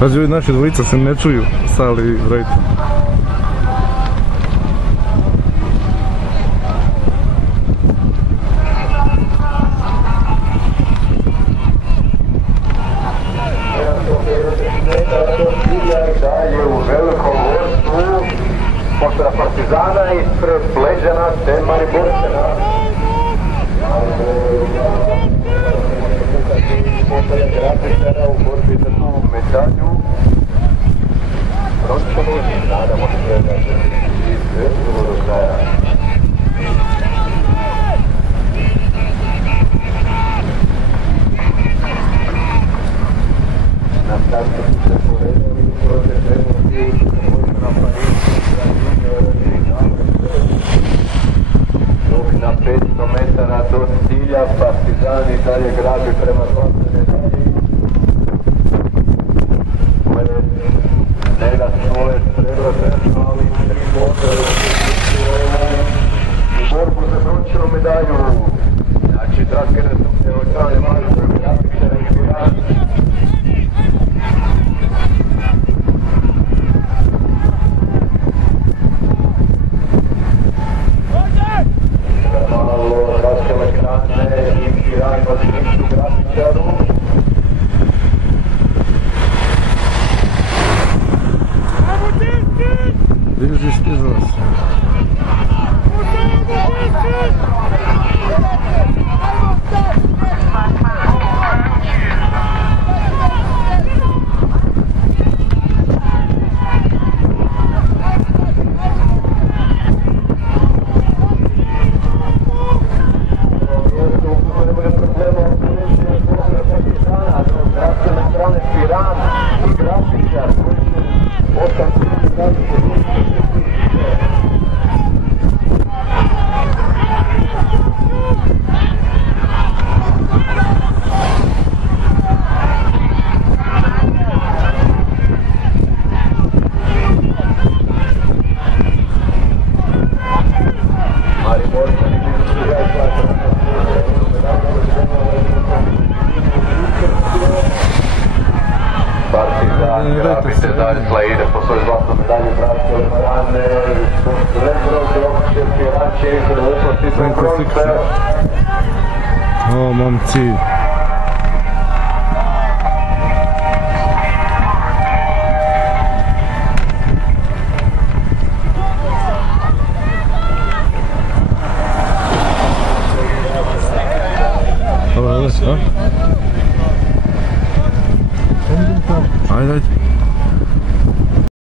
Pazi, ovi naši dvojica se ne čuju, Sali i Vrajt. Dalje u velikom vodstvu Mostara Partizana ispred Bleđana te Mariborčana. Grafičara u borbi za novu medalju. Rončanu i nadamo se da će biti veselo do kraja. Na startu se povedali protiv na dok na 500 metara do cilja Partizani dalje grabi prema zlatnoj medalji. Nega svoje srebro tešno, ali 3 boda u borbu za brončanu medalju. Znači, Draske Resupne od strane Marko Grafičara i Piran. Malo Draske Lekrane i Piran od Nikšu Grafičaru. Drži stizala se. Dakle, ide po svoj zlatnoj medalji Bratske Lemarane, Srebro, Grokće, Piranče, Hrvatski, Srebro, O, momci.